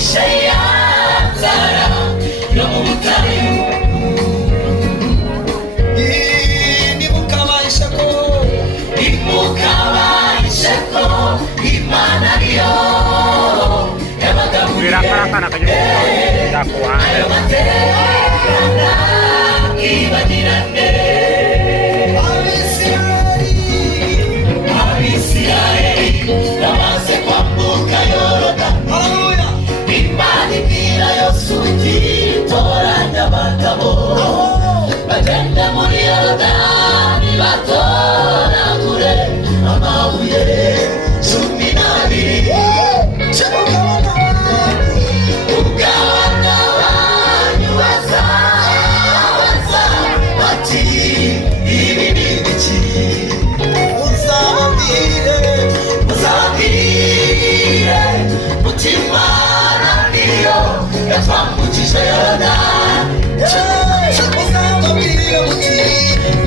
ishayazara yo mu butayu nimukabahishe ko Imana ariyo yabagaburire ayo materana ibagirane. Abisirayeli bamaze kwambuka Yorodani, Imana ibwira Yosuwa iti toranya abagabo bagende muri Yorodani batoragure amabuye 12 ugabana wanyu bazabaza bati ibi ni ibiki, muzababwire muti Imana niyo yatwambukije Yorodani.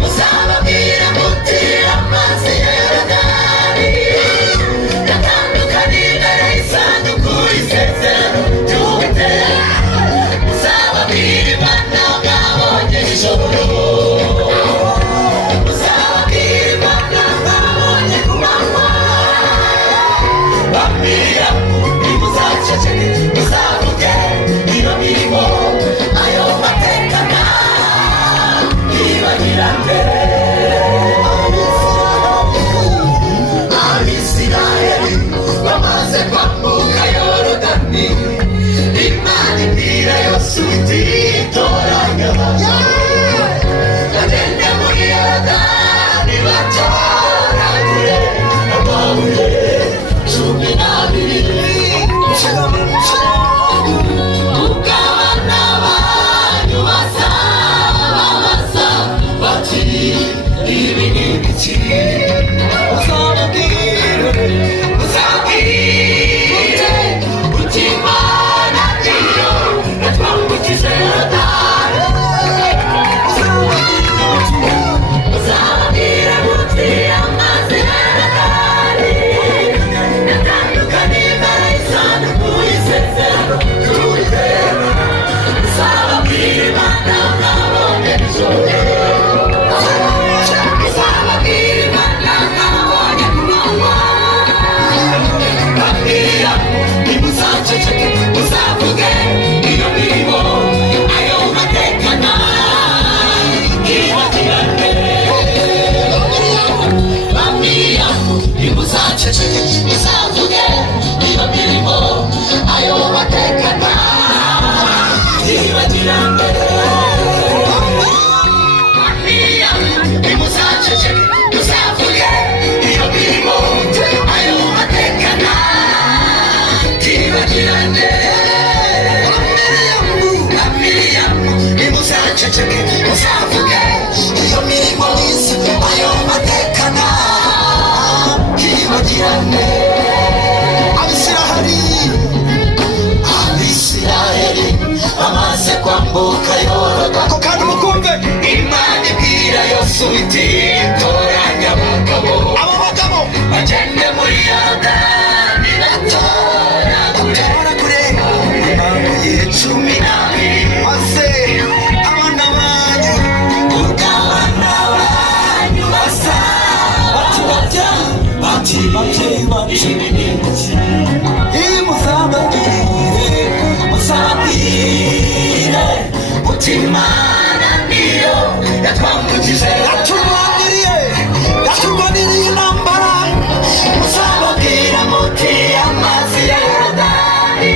Muzababwire muti amazi ya Yorodani yatandukanye imbere y'isanduku y'isezerano ry'Uwiteka. Muzababwire Imana mwabonye ijoro, muzababwire Imana mwabonye ku manywa. Bambwira ntimuzaceceke, muzavuge iyo mirimo, ayo mateka ntibagirane. Abisirayeli bamaze kwambuka Yorodani, Imana ibwira Yosuwa iti toranya abagabo bagende muri Yorodani batoragure amabuye 12 ugabana wanyu bazababaza bati ibi ni ibiki, muzabwire uti Imana niyo yatwambukije Yorodani. Muzababwire muti amazi ya Yorodani yatandukanye imbere y'isanduku y'isezerano ry'Uwiteka. Muzababwire Imana mwabonye ijoro, muzababwire Imana mwabonye ku manywa. Bambwira ntimuzaceceke, muzavuge iyo mirimo, ayo mateka ntibagirane. Bambwira ntimuzaceceke, muzavuge iyo mirimo, ayo mateka ntibagirane. Bambwira ntimuzaceceke, muzavuge iyo mirimo, ayo mateka ntibagirane. Bambwira ntimuzaceceke, muzavuge iyo mirimo, ayo mateka ntibagirane. Abisirayeli bamaze kwambuka Yorodani, kandi mukumve Imana ibwira Yosuwa iti toranya abagabo bagende muri Yorodani batoragure amabuye 12 maze abana banyu ugabana wanyu bazabaza bati ibi ni ibiki, muzababwire muti Imana niyo yatwambukije yaturwaniriye intambara. Muzababwire muti amazi ya Yorodani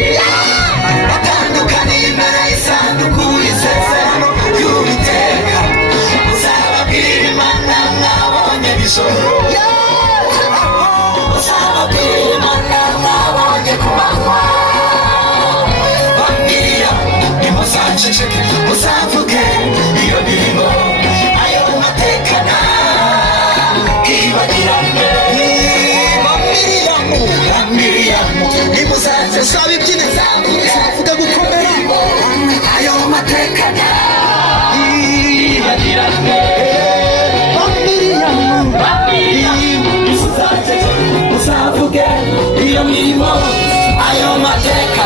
yatandukanye imbere y'isanduku y'isezerano ry'Uwiteka. Muzababwire Imana mwabonye ijoro, muzababwire Imana mwabonye ku manywa. Bambwira ntimuzaceceke, muzavuge iyo mirimo, ayo mateka ntibagirane. Bambwira ntimuzaceceke, muzavuge gukomera, ayo mateka ntibagirane. Bambwira ntimuzaceceke, muzavuge iyo mirimo, ayo mateka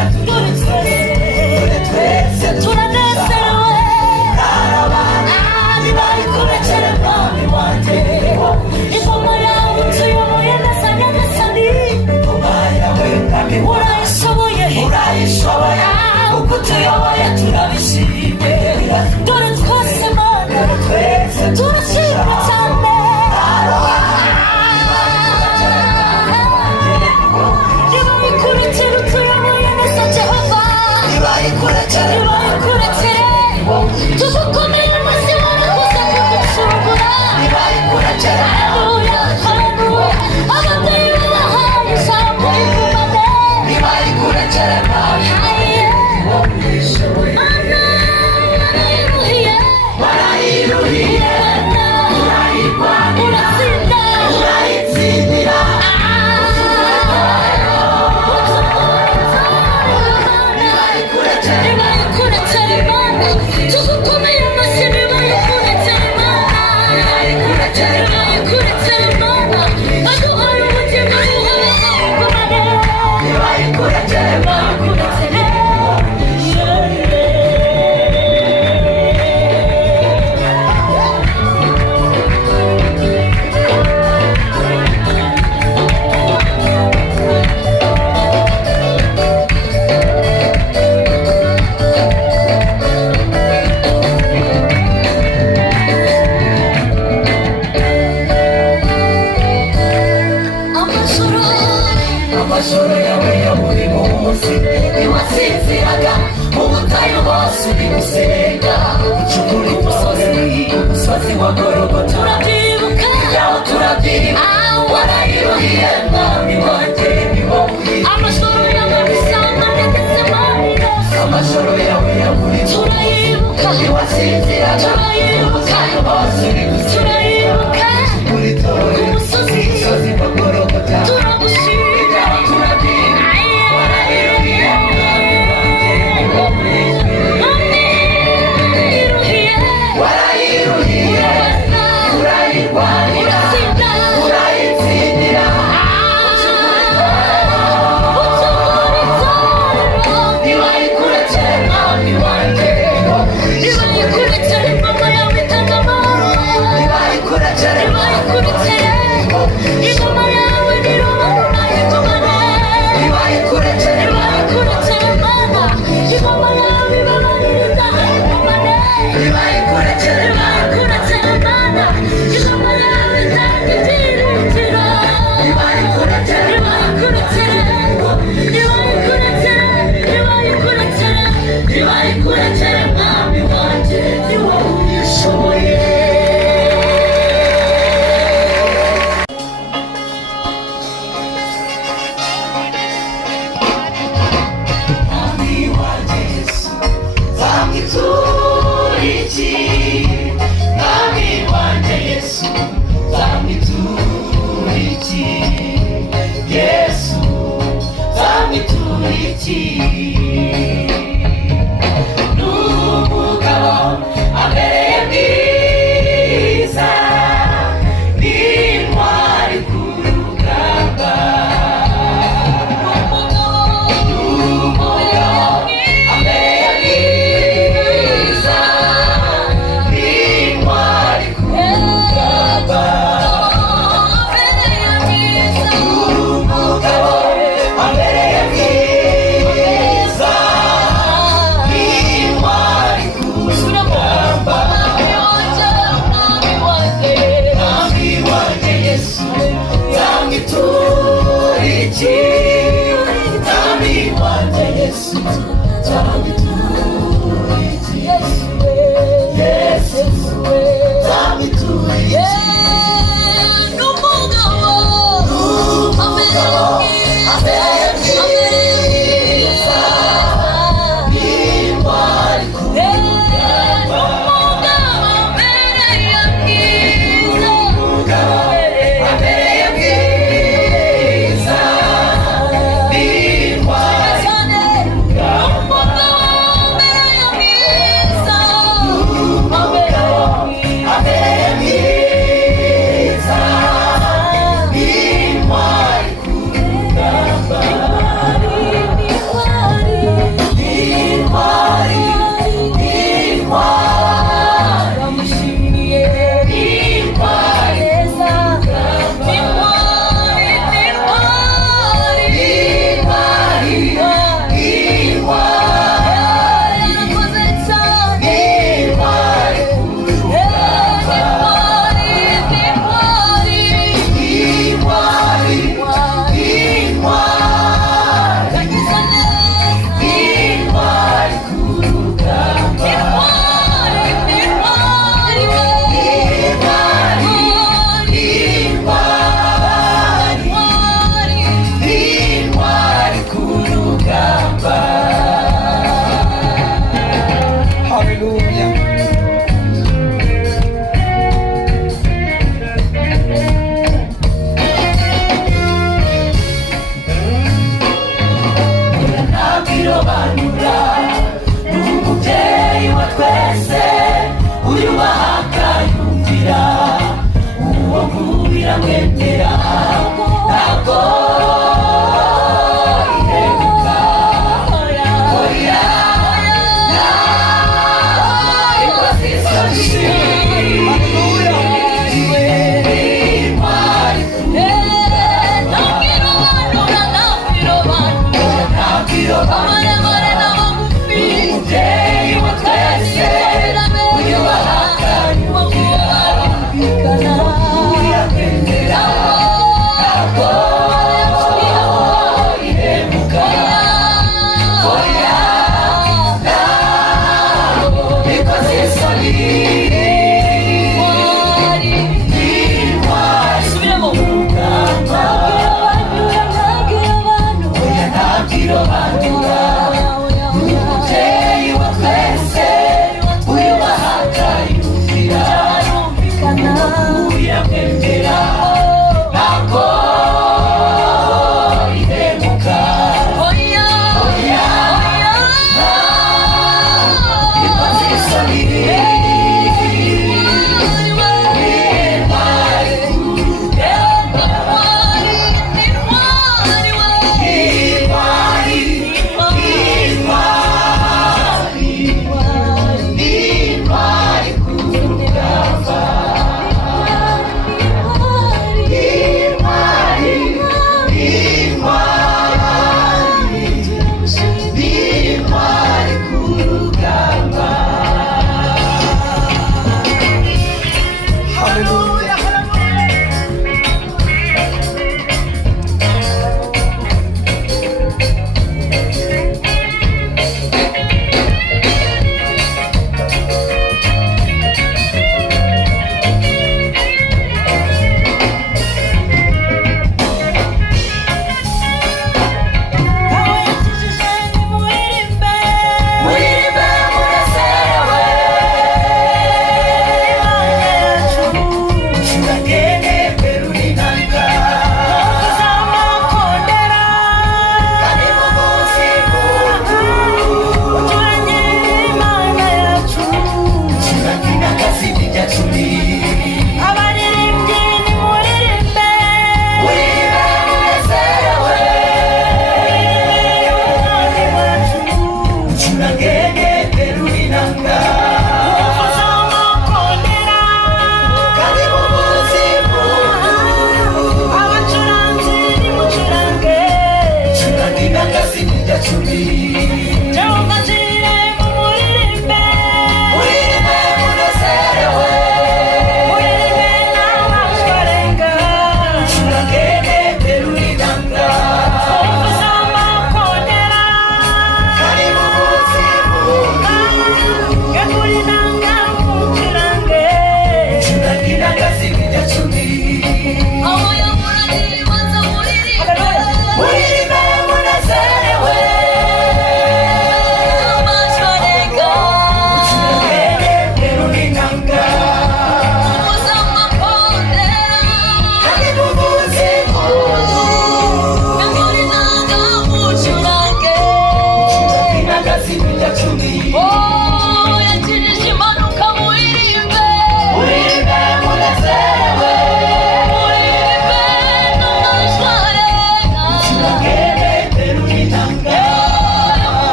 Bye. ntakirobanura, ni umubyeyi wa twese, uyubaha akayumvira, uwo nkubira mwemera, ntabwo iheruka, oya ikoze isoni.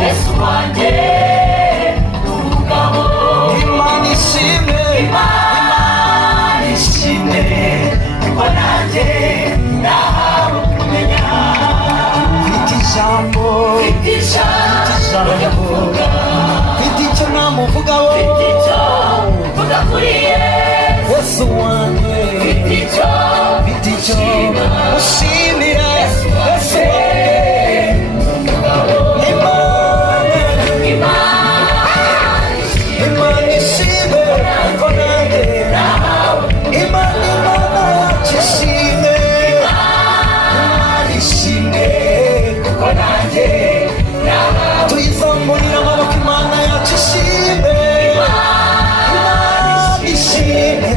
Yesu wanjye Yesu wanjye icyo mfite icyo ushimira Yesu wanjye Imana ishime ko nanjye Imana yacu ishime Imana ishime kuko nanjye tuyizamurira amaboko Imana yacu ishime Imana ishime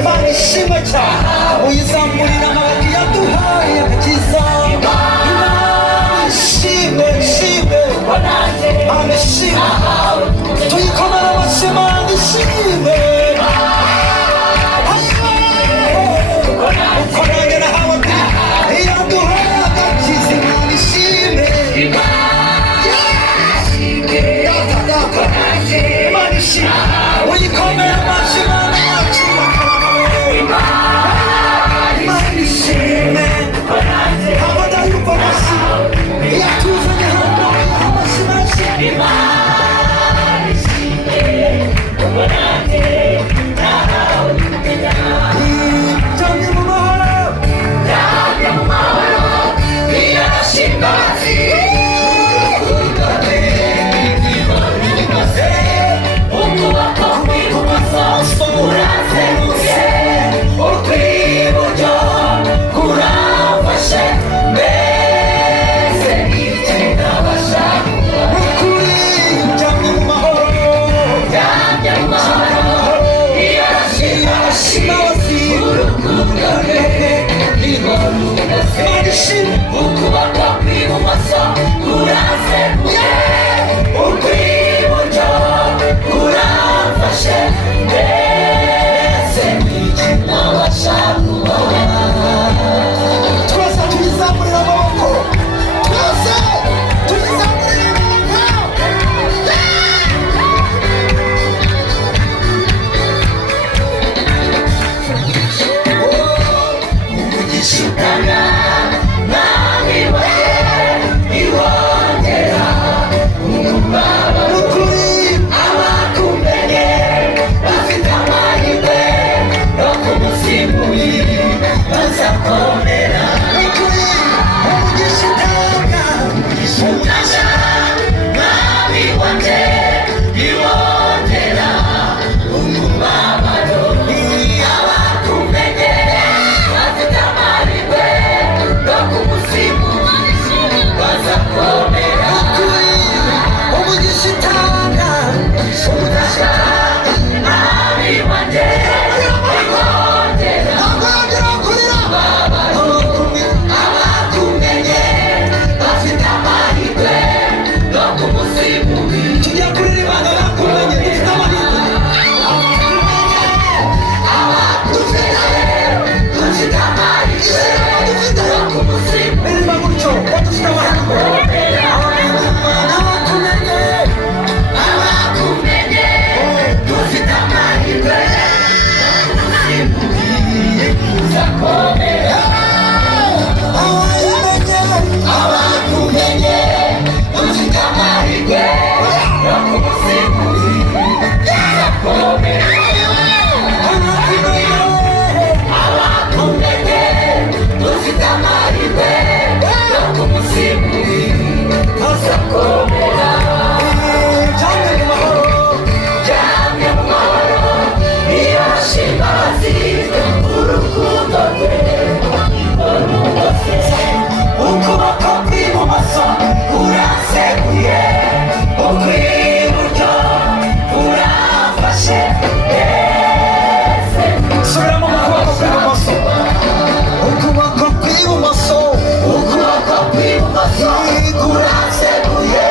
Imana ishime cyane uyizamurira amaboko yaduhaye agakiza Imana ishime ishime Imana ishime tuyikomere amashyi Imana ishime uko nanjye nahawe yaduhaye agakiza Imana ishime Imana ishime uyikomere amashyi Imana yacu Imana ishime abona yumva amashyi yatuzanye hano amashyi menshi Jamye mu mahoro ukuboko kw'ibumoso kuranseguye ukw'iburyo kuramfashe mbese n'iki ntabasha kubaho twese tuyizamurira amaboko twese tuyizamurira amaboko umugisha utanga mwami wawe iwongera umubabaro ukuri abakumenye bafite amahirwe yo kumusimbura bazakomera ukuri umugisha utanga umugisha mwami wanjye iwongera umubabaro abakumenye bafite amahirwe yo kumusimbura bazakomera umugisha utanga umugisha mwami wanjye iwongera ntabwo yongera kurira abakumenye bafite amahirwe yo kumusimbura tujya kuririmba abakumenye dufite amahirwe dufite amahirwe yo kumusimbura ririmba gutyo ko dufite amahirwe abakumenye abakumenye dufite amahirwe uzakomera abakumenye dufite amahirwe yo kumusimbura uzakomera abakumenye dufite amahirwe yo kumusimbura uzakomera cyane mu mahoro Jamye mu mahoro iyo imbabazi urukundo rwe rurose ukuboko kw'ibumoso kuranseguye ukw'iburyo kuramfashe subiramo ukuboko kw'ibumoso ukuboko kw'ibumoso kuranseguye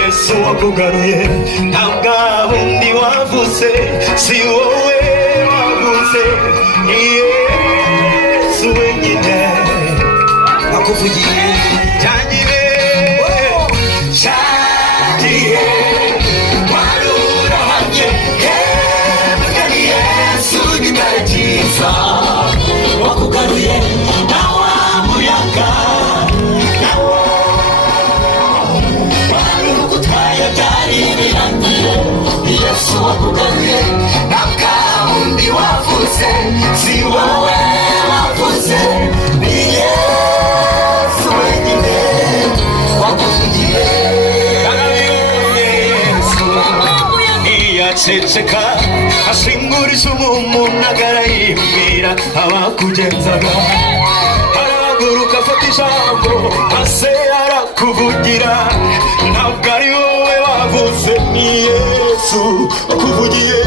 Yesu wakugaruye ntabwo undi wavuze si wowe wavuze ni Yesu wenyine wakuvugiye cyangire cyagiye warurahamye mbega ni Yesu gitare cyiza wakugaruye nawe muyaga Yesu wakugaruye ntabwo undi wavuze si wowe wavuze ni Yesu wenyine wakuvugiye Yesu ntiyaceceka ashingurije umuntu agarayimbira abakugenzaga arahaguruka afata ijambo maze arakuvugira ntabwo ari wowe wavuze ni Yesu wakuvugiye